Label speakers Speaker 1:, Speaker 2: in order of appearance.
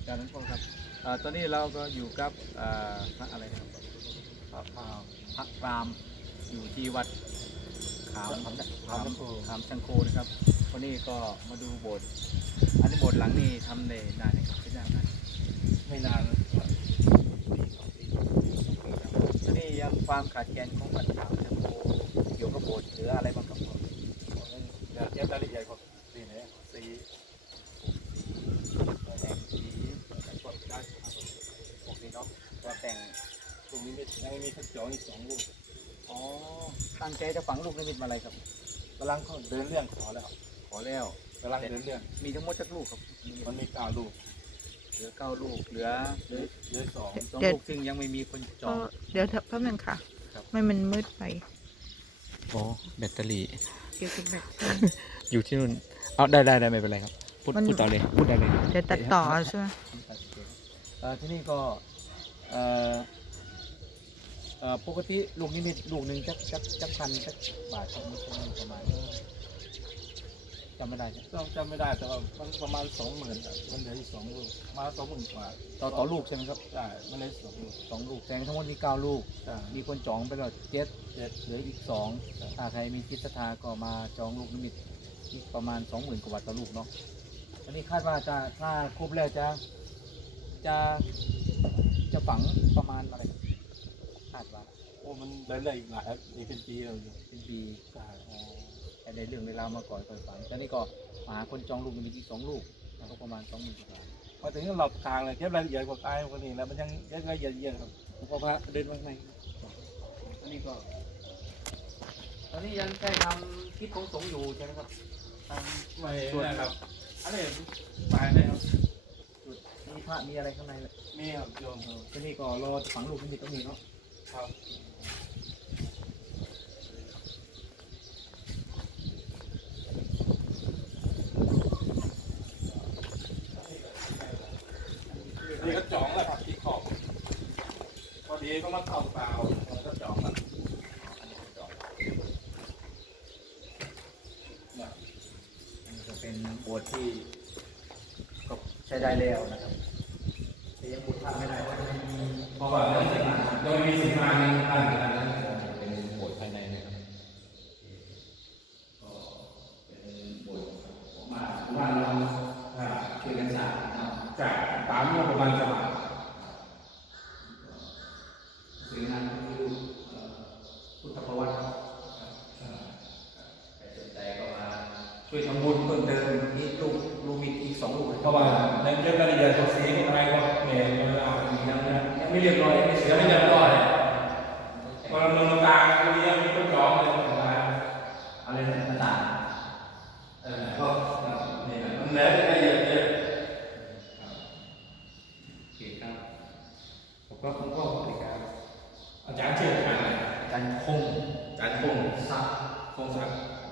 Speaker 1: การนั้นพ่อครับตอนนี้เราก็อยู่กับพระอะไรครับพระรามอยู่ที่วัดขามชังโคนะครับวันนี้ก็มาดูโบสถ์อันนี้โบสถ์หลังนี้ทำในนานนะครับเป็นยังไง
Speaker 2: ไม่นาน
Speaker 1: ปีตอนนี้ยังความขาดแคลนของวัดขามชังโคเกี่ยวกับโบสถ์หรืออะไรบ้างครับพ่อ
Speaker 2: อยากเก็บรายละเอียดของสีเนี่ยสีแต่งสีแต่งกดได้ปกติเนาะว่าแต่งตรงนี้ยังมีทั้งจออีก2 ลูก
Speaker 1: อ๋อตั้งใจจะฝังลูกนิมิตมาอะไรครับ
Speaker 2: กำลังเขาเดินเรื่องขอแล้วกำลังเดินเรื่อง
Speaker 1: มีทั้งหมดจักลูกครับ
Speaker 2: มันมี9 ลูก
Speaker 1: เหลือ9 ลูกเหลือ
Speaker 2: 2
Speaker 1: ลูกซึ่งยังไม่มีคนจอง
Speaker 3: เดี๋ยวแป๊บนึงค่ะไม่มันมืดไป
Speaker 4: อ๋อแบตเตอรี่
Speaker 3: เกี่ยวกับแบต
Speaker 4: อยู่ที่นู่นเอาได้ไม่เป็นไรครับพูดต่อเลยพูดได้เลย
Speaker 3: เดี๋ยวตัดต่อใช่ไหม
Speaker 1: ที่นี่ก็ปกติลูกนิมิตลูกหนึ่งจักพันจักบาทครับประมาณจำไม่ได้
Speaker 2: จำไม่ได้แต่ว่ามันประมาณ20,000มันเหลืออีก2 ลูกมา20,000 กว่า
Speaker 1: ต่อลูกใช่ไหมครับ
Speaker 2: ใช่มันเลย2 ลูก
Speaker 1: แสดงทั้งหมดมี9 ลูกมีคนจองไปแล้ว7เหลืออีก2ถ้าใครมีจิตศรัทธาก็มาจองลูกนิมิตประมาณ20,000 กว่าบาทต่อลูกเนาะอันนี้คาดว่าถ้าครบแล้วจะฝังประมาณอะไรคาดว่า
Speaker 2: โอ้มันได้อีกหลายอีกเป็นปีแล้วอยู่
Speaker 1: เป็นปีแต่ในเรื่องเวลามาก่อนฝังแล้วนี่ก็หาคนจองลูกมีอีก2 ลูกก็ประมาณ20,000 กว่า
Speaker 2: มาถึงหลบทางเลยเก็บรายละเอียดกว่าตายคนนี้แล้วมันยังเก็บรายละเอียดเยอะครับ
Speaker 1: พอพระเดินมาข้างในอันนี้ก็ตอนนี้ยังใช้ทำคิดของสงฆ์อยู่ใช่ไหมครับ
Speaker 2: ไม่นะครับอันนี้ตายเลยครับ
Speaker 1: มีพระมีอะไรข้างในเลย
Speaker 2: มีครับโยม
Speaker 1: ที่นี่ก็รอฝังลูกนิมิตต้องมีเนาะ
Speaker 2: ครับนี่ก็จ่องแล้วครับที่ขอบพอดีก็มาเข้าเปล่าแล้วก็จ่องแล้ว
Speaker 1: อันนี้จะเป็นโบสถ์ที่ก็ใช้ได้แล้วนะครับแต่ยังบูชาไม่ได้
Speaker 2: เพราะว่าโดยมีสิ่งมาตั้งอยู่นั้น
Speaker 1: เป็นโบสถ์ภายในนะครับก็เป็นโบสถ์มาเราช่วยกันสร้าง
Speaker 2: จากตามงบประมาณจังหวัด
Speaker 1: สื่องานคือพุทธประวัติใครสนใจก็มาช่วยทำบุญเพิ่มเติมมีลูกมีอีก2 ลูก
Speaker 2: เพราะว่าในเรื่องรายละเอียดตัวสีของอะไรก็เมย์เวลา
Speaker 1: ยังไม่เรียบร้อย
Speaker 2: ยังไม่เรียบร้อยคนเมืองต่างๆมีคนจองเลย
Speaker 1: อะไรต่าง
Speaker 2: ก็เนี่ยมันเละละเอียดเยอะ
Speaker 1: โอเคครับผมก็บริการ
Speaker 2: อาจารย์เชื่ออาจารย์
Speaker 1: คง
Speaker 2: ศักดิ์